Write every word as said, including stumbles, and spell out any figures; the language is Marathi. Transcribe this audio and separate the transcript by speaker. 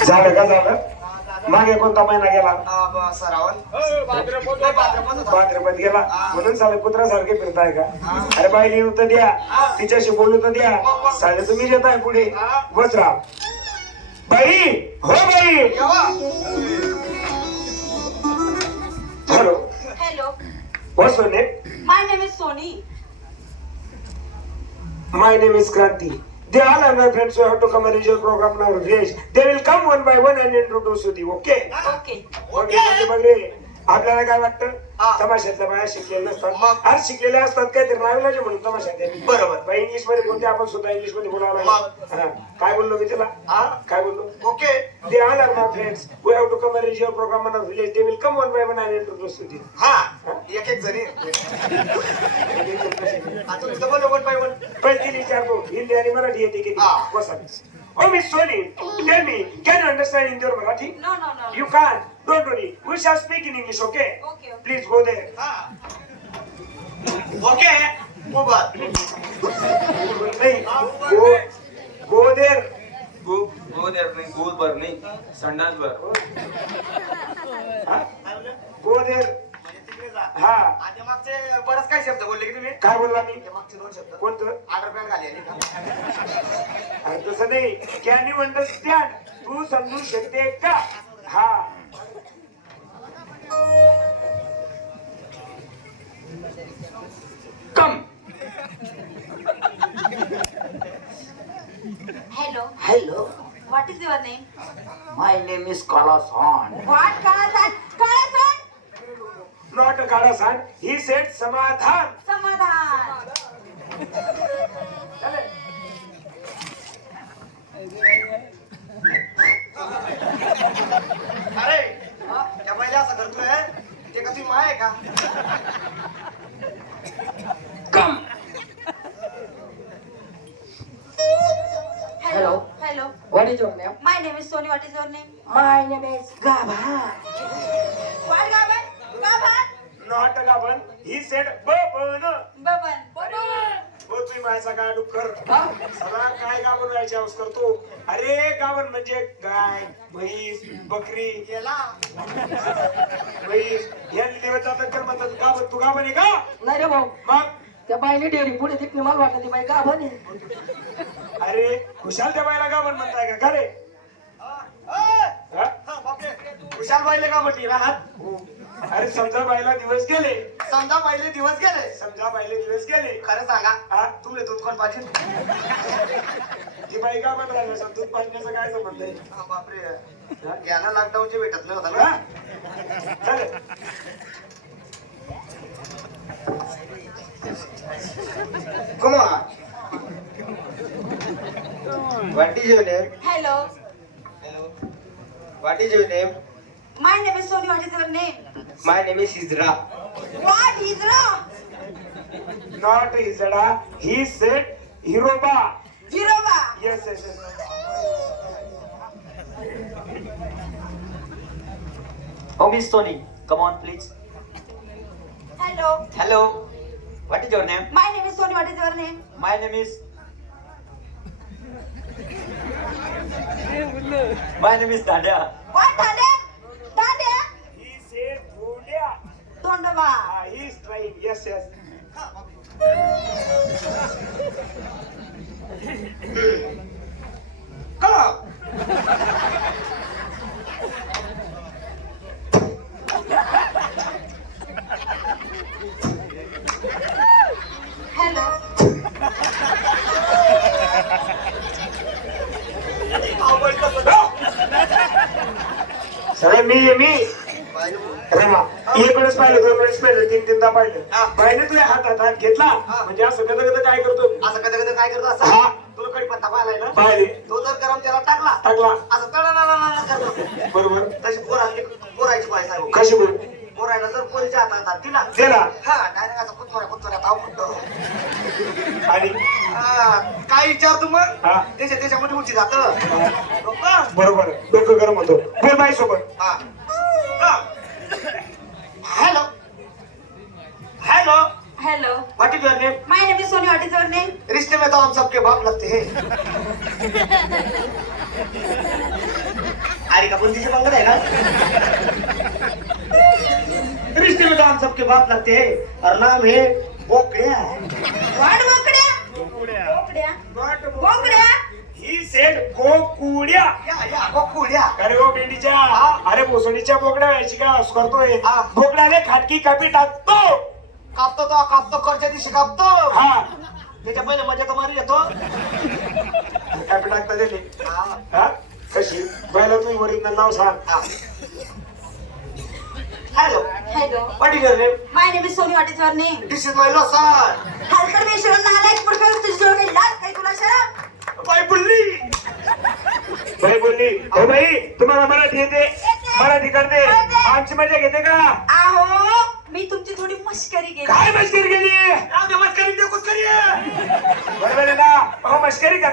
Speaker 1: झालं का झालं? मागे कोणता महिना गेला? भाद्रपद गेला म्हणून साले कुत्र्यासारखे फिरताय का? अरे बाई लिहू तर द्या, तिच्याशी बोलू तर द्या. साले तुम्ही येत आहे पुढे बस राहा. बाई हो बाई. Hello
Speaker 2: Hello,
Speaker 1: what's your name?
Speaker 2: my name is Sony.
Speaker 1: My name is Kranti. They all are my friends who have to come and enjoy program now. Village. They will come one by one and introduce you. Okay?
Speaker 2: Okay.
Speaker 1: Okay. बघ रे, आपल्याला काय वाटतं? तमाशातल्या बाया शिकलेल्या नसतात. आज शिकलेल्या असतात काहीतरी राहिलाचे म्हणून तमाशात आहे. बरोबर. बाई इंग्लिश मध्ये बोलते, आपण सुद्धा इंग्लिश मध्ये बोलावं लागेल. काय बोललो मी त्याला? काय बोललो? Okay. They all are my friends who have to come and enjoy program now. Village. They will come one by one and introduce you.
Speaker 3: हा एक एक जणी आता तुझं बोल वन बाय वन.
Speaker 1: पहिली विचारतो हिंदी आणि मराठी येते किती? बसा. Oh, Miss Sony, tell me, can you understand Hindi or Marathi?
Speaker 2: No, no, no.
Speaker 1: You can't. Don't worry. We shall speak in English, okay?
Speaker 2: Okay.
Speaker 1: Please go there.
Speaker 3: हा ओके मोबाईल
Speaker 1: नहीं, go, go there.
Speaker 4: गो गोदर नाही गोदभर नाही संडासभर.
Speaker 1: हा? Go there. हा.
Speaker 3: आणि मागचे बरंच काय शब्द बोलले की तुम्ही?
Speaker 1: काय बोलला मी?
Speaker 3: ते मागचे दोन शब्द
Speaker 1: कोणतं?
Speaker 3: अंडरपॅन्ट घाली आणि का?
Speaker 1: अरे तसं नाही. Can you understand? तू समजू शकते का? हा. Come.
Speaker 2: Hello.
Speaker 5: Hello,
Speaker 2: What is your name?
Speaker 5: my name is Kalasan.
Speaker 2: What Kalasan? Kalasan?
Speaker 1: Not a Karasan. He said Samadhan.
Speaker 2: Samadhan.
Speaker 3: अरे त्या महिला असं करतोय ते का तुम्ही माय आहे का?
Speaker 1: Come.
Speaker 2: Hello. Hello.
Speaker 5: What is your name?
Speaker 2: My name is Sony. What is your name?
Speaker 5: My name is Gabha.
Speaker 2: What Gaban? Gaban?
Speaker 1: Not a Gaban. He said Baban.
Speaker 2: Baban. Baban.
Speaker 1: हो तुम्ही माझा काय डुक्कर सदा काय गाभण व्हायची हौस करतो. अरे गाभण म्हणजे गाय म्हैस बकरी
Speaker 3: याला
Speaker 1: म्हैस या दिवस जातात तर म्हणतात गाभण. तू गाभण आहे का?
Speaker 5: नाही रे भाऊ,
Speaker 1: मग
Speaker 5: त्या बाईने डेअरी पुढे तिकडे मला वाटत ती बाई गाभा नाही.
Speaker 1: अरे खुशाल त्या बायला गाभण म्हणताय का? का रे? हा?
Speaker 3: बापरे खुशाल बाईले का म्हटली राहत?
Speaker 1: अरे समजा बायला दिवस गेले.
Speaker 3: समजा पहिले दिवस गेले.
Speaker 1: समजा बायले दिवस गेले.
Speaker 3: खरं सांगा
Speaker 1: हा?
Speaker 3: तुमले दूध कोण पाहिजे?
Speaker 1: ती बाई गाभण राहिलं सांग. दूध पाजण्याचं काय संबंध आहे?
Speaker 3: हा, बापरे घ्यायला लॉकडाऊनचे भेटत नाही होता
Speaker 1: हा?
Speaker 3: ना.
Speaker 1: चालेल.
Speaker 3: Come on. What is your name?
Speaker 2: Hello.
Speaker 3: Hello. What is your name?
Speaker 2: My name is Sony. What is your name?
Speaker 3: My name is Hizra.
Speaker 2: What is wrong?
Speaker 1: Not Izada. He said Hiroba.
Speaker 2: Hiroba.
Speaker 1: Yes, yes, yes.
Speaker 4: Oh, Miss Tony, come on, please.
Speaker 2: Hello.
Speaker 4: Hello. What is your name?
Speaker 2: My name is Sony. What is your name?
Speaker 4: My name is. My name is Dadia.
Speaker 2: What Dade? Dade?
Speaker 1: He said Bulia.
Speaker 2: Tondava.
Speaker 1: Ah, he is trying. Yes, yes.
Speaker 3: Come on.
Speaker 2: Hello.
Speaker 1: सगळे मी मी रमा एक वेळेस पाहिलं दोन वेळेस पाहिलं तीन तीनदा पाहिलं. बाईने तुझ्या हातात हात घेतला म्हणजे असं गद गद काय करतो?
Speaker 3: असं कधी कधी काय करतो असं
Speaker 1: हा.
Speaker 3: तुला कडीपत्ता पाहिलाय ना?
Speaker 1: पाहिले
Speaker 3: तो जर गरम त्याला टाकला
Speaker 1: टाकला
Speaker 3: असं तडा करतो.
Speaker 1: बरोबर.
Speaker 3: तशी पोराची पोरायची पाय साहेब
Speaker 1: कशी बोल
Speaker 3: पोरायला जर पोरीच्या हातात हात दिला
Speaker 1: दिला
Speaker 3: हा डायरेक्ट असं कुतोऱ्या कुतोऱ्या ताव फुटतो.
Speaker 1: आणि
Speaker 3: काय विचारतो मग
Speaker 1: हा.
Speaker 3: त्याच्या त्याच्यामध्ये उंची जात.
Speaker 1: बरोबर डोकं गरम होतो. बोल बाई सोबत.
Speaker 3: Hello hello
Speaker 2: Hello.
Speaker 3: What is your name?
Speaker 2: My name is Sony. What is your name?
Speaker 3: रिश्ते में तो हम सबके बाप लगते हैं. अरे का बुंदीचे बंगला है ना रिश्ते में तो हम सबके बाप लगते हैं और नाम है बोकड्या
Speaker 2: वाट बोकड्या बोकड्या बोकड्या
Speaker 1: ही सेट गोकुड्या.
Speaker 3: या या बोकड्या
Speaker 1: अरे गो भेंडीच्या अरे भोसडीच्या बोकड्या व्हायची का असं करतोय बोकड्याने खाटकी कापी टाकतो.
Speaker 3: कापतो तो कापतो करच्या दिवशी कापतो
Speaker 1: हा
Speaker 3: त्याच्या पहिले मजा तर मारी येतो
Speaker 1: कापी टाकता त्याने.
Speaker 3: हा.
Speaker 1: हा कशी पहिला तुम्ही वरील नाव सांग.
Speaker 3: Hello
Speaker 2: hello
Speaker 3: what is your name
Speaker 2: my name is Soni what is your name
Speaker 3: this is my Lawson
Speaker 2: हलकड बेशरम नालायक पुढे तुझी जोड काही लाज काही तुला शरम
Speaker 3: बाय बुल्ली
Speaker 1: बाई बोलली हो बाई तुम्हाला मराठी येते मराठी करते आमची मजा घेते का.
Speaker 2: आहो मी तुमची थोडी मस्करी केली
Speaker 1: काय मस्करी केली
Speaker 3: मस्करी देखो करिए
Speaker 1: बरोबर आहे ना. अहो मस्करी का